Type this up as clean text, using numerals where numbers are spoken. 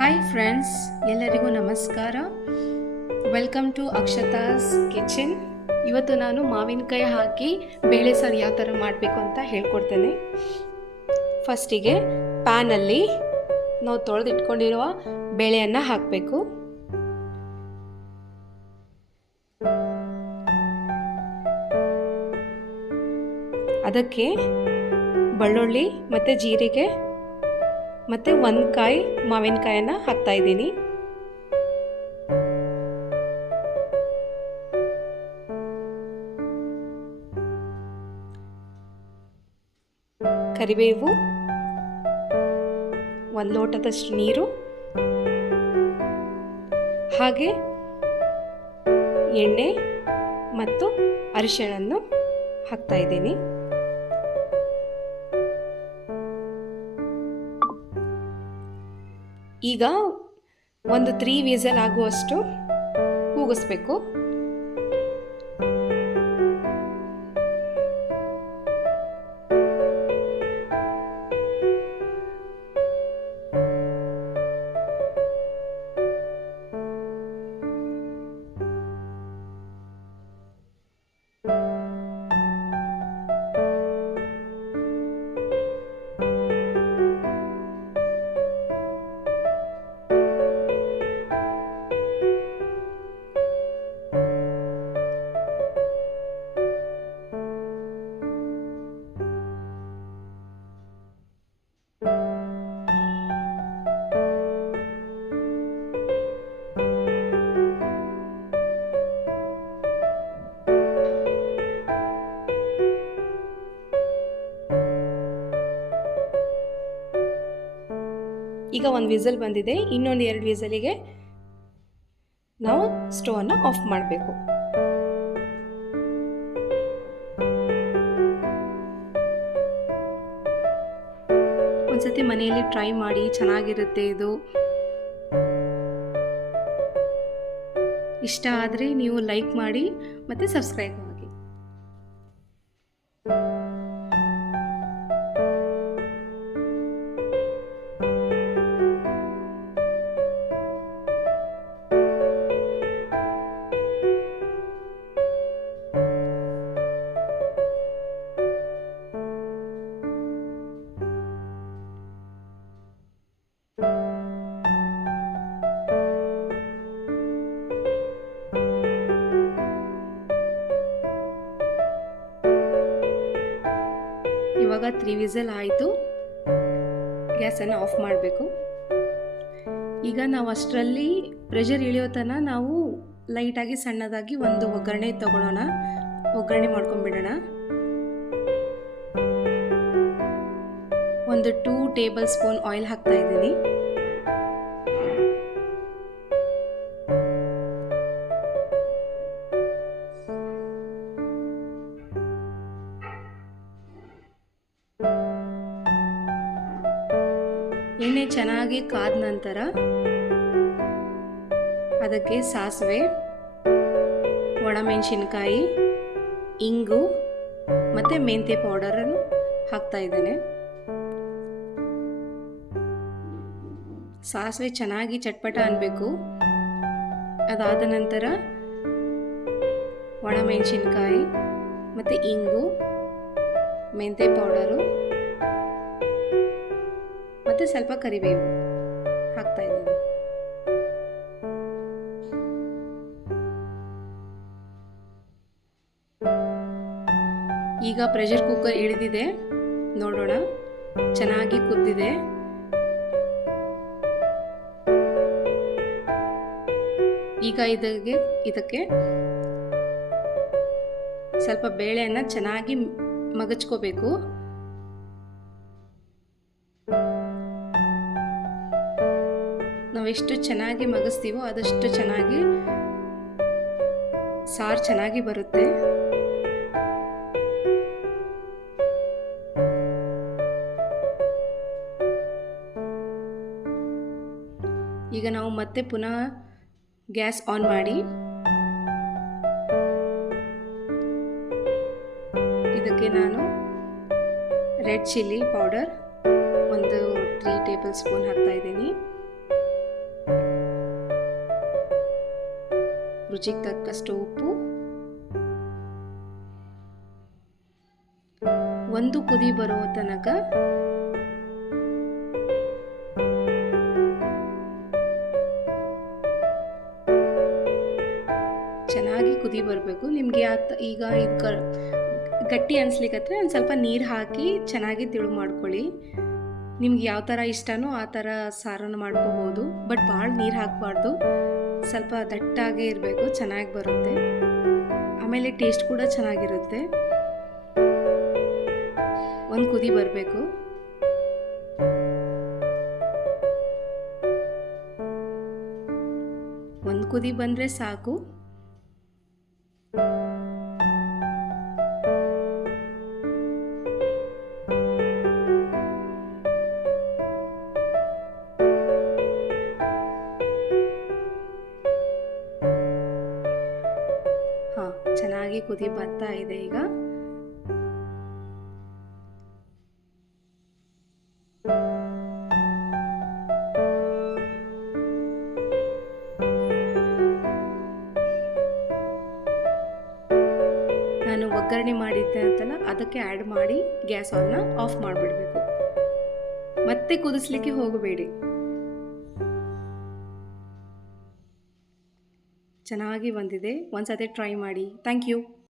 Hi friends, ಎಲ್ಲರಿಗೂ ನಮಸ್ಕಾರ. Welcome to Akshata's kitchen. ಇವತ್ತು ನಾನು ಮಾವಿನಕಾಯಿ ಹಾಕಿ ಬೇಳೆ ಸಾರು ಯಾವ ಥರ ಮಾಡಬೇಕು ಅಂತ ಹೇಳ್ಕೊಡ್ತೇನೆ. ಫಸ್ಟಿಗೆ ಪ್ಯಾನಲ್ಲಿ ನಾವು ತೊಳೆದಿಟ್ಕೊಂಡಿರುವ ಬೇಳೆಯನ್ನು ಹಾಕಬೇಕು. ಅದಕ್ಕೆ ಬೆಳ್ಳುಳ್ಳಿ ಮತ್ತು ಜೀರಿಗೆ ಮತ್ತು ಒಂದು ಕಾಯಿ ಮಾವಿನಕಾಯನ್ನು ಹಾಕ್ತಾ ಇದ್ದೀನಿ. ಕರಿಬೇವು, ಒಂದು ಲೋಟದಷ್ಟು ನೀರು, ಹಾಗೆ ಎಣ್ಣೆ ಮತ್ತು ಅರಿಶಿಣವನ್ನು ಹಾಕ್ತಾ ಇದ್ದೀನಿ. ಈಗ ಒಂದು 3 ವಿಸಲ್ ಆಗುವಷ್ಟು ಕೂಗಿಸ್ಬೇಕು. ಈಗ ಒಂದು ವಿಸಲ್ ಬಂದಿದೆ. ಇನ್ನೊಂದು 2 ವಿಸಲಿಗೆ ನಾವು ಸ್ಟೋವನ್ನು ಆಫ್ ಮಾಡಬೇಕು. ಒಂದ್ಸತಿ ಮನೆಯಲ್ಲಿ ಟ್ರೈ ಮಾಡಿ, ಚೆನ್ನಾಗಿರುತ್ತೆ ಇದು. ಇಷ್ಟ ಆದರೆ ನೀವು ಲೈಕ್ ಮಾಡಿ ಮತ್ತು ಸಬ್ಸ್ಕ್ರೈಬ್ ಮಾಡಿ. ಇವಾಗ 3 ವಿಸಲ್ ಆಯಿತು. ಗ್ಯಾಸನ್ನು ಆಫ್ ಮಾಡಬೇಕು. ಈಗ ನಾವು ಅಷ್ಟರಲ್ಲಿ ಪ್ರೆಷರ್ ಇಳಿಯೋ ತನಕ ನಾವು ಲೈಟಾಗಿ ಸಣ್ಣದಾಗಿ ಒಂದು ಒಗ್ಗರಣೆ ತಗೊಳ್ಳೋಣ. ಒಗ್ಗರಣೆ ಮಾಡ್ಕೊಂಡ್ಬಿಡೋಣ. ಒಂದು 2 ಟೇಬಲ್ ಸ್ಪೂನ್ ಆಯಿಲ್ ಹಾಕ್ತಾ ಇದ್ದೀನಿ. ಎಣ್ಣೆ ಚೆನ್ನಾಗಿ ಕಾದ ನಂತರ ಅದಕ್ಕೆ ಸಾಸಿವೆ, ಒಣಮೆಣಸಿನಕಾಯಿ, ಇಂಗು ಮತ್ತು ಮೆಂತ್ಯ ಪೌಡರನ್ನು ಹಾಕ್ತಾ ಇದ್ದೇನೆ. ಸಾಸಿವೆ ಚೆನ್ನಾಗಿ ಚಟ್ಪಟ ಅನ್ನಬೇಕು. ಅದಾದ ನಂತರ ಒಣಮೆಣಸಿನಕಾಯಿ ಮತ್ತು ಇಂಗು, ಮೆಂತ್ಯ ಪೌಡರು ಮತ್ತು ಸ್ವಲ್ಪ ಕರಿಬೇವು ಹಾಕ್ತಾ ಇದ್ದೀನಿ. ಈಗ ಪ್ರೆಷರ್ ಕುಕ್ಕರ್ ಇಳಿದಿದೆ, ನೋಡೋಣ. ಚೆನ್ನಾಗಿ ಕುದ್ದಿದೆ. ಈಗ ಇದಕ್ಕೆ ಸ್ವಲ್ಪ ಬೇಳೆಯನ್ನು ಚೆನ್ನಾಗಿ ಮಗಚ್ಕೋಬೇಕು. ನಾವೆಷ್ಟು ಚೆನ್ನಾಗಿ ಮಗಸ್ತೀವೋ ಆದಷ್ಟು ಚೆನ್ನಾಗಿ ಸಾರು ಚೆನ್ನಾಗಿ ಬರುತ್ತೆ. ಈಗ ನಾವು ಮತ್ತೆ ಪುನಃ ಗ್ಯಾಸ್ ಆನ್ ಮಾಡಿ ಇದಕ್ಕೆ ನಾನು ರೆಡ್ ಚಿಲ್ಲಿ ಪೌಡರ್ ಒಂದು 3 ಟೇಬಲ್ ಸ್ಪೂನ್ ಹಾಕ್ತಾ ಇದ್ದೀನಿ. ರುಚಿಗೆ ತಕ್ಕಷ್ಟು ಉಪ್ಪು, ಒಂದು ಕುದಿ ಬರೋ ತನಕ ಚೆನ್ನಾಗಿ ಕುದಿ ಬರಬೇಕು. ನಿಮಗೆ ಈಗ ಇದು ಗಟ್ಟಿ ಅನ್ಸ್ಲಿಕ್ಕತ್ರ ಒಂದು ಸ್ವಲ್ಪ ನೀರು ಹಾಕಿ ಚೆನ್ನಾಗಿ ತಿಳು ಮಾಡ್ಕೊಳ್ಳಿ. ನಿಮ್ಗೆ ಯಾವ ಥರ ಇಷ್ಟನೋ ಆ ಥರ ಸಾರನ್ನು ಮಾಡ್ಕೋಬೋದು. ಬಟ್ ಭಾಳ ನೀರು ಹಾಕಬಾರ್ದು, ಸ್ವಲ್ಪ ದಟ್ಟಾಗೇ ಇರಬೇಕು, ಚೆನ್ನಾಗಿ ಬರುತ್ತೆ. ಆಮೇಲೆ ಟೇಸ್ಟ್ ಕೂಡ ಚೆನ್ನಾಗಿರುತ್ತೆ. ಒಂದು ಕುದಿ ಬರಬೇಕು. ಒಂದು ಕುದಿ ಬಂದರೆ ಸಾಕು. ಚೆನ್ನಾಗಿ ಕುದಿ ಬರ್ತಾ ಇದೆ ಈಗ. ನಾನು ಒಗ್ಗರಣೆ ಮಾಡಿದ್ದೆ ಅಂತಲ್ಲ, ಅದಕ್ಕೆ ಆ್ಯಡ್ ಮಾಡಿ ಗ್ಯಾಸನ್ನು ಆಫ್ ಮಾಡಿಬಿಡಬೇಕು. ಮತ್ತೆ ಕುದಿಸ್ಲಿಕ್ಕೆ ಹೋಗಬೇಡಿ. ಚೆನ್ನಾಗಿ ಬಂದಿದೆ. ಒಂದ್ಸತಿ ಟ್ರೈ ಮಾಡಿ. Thank you.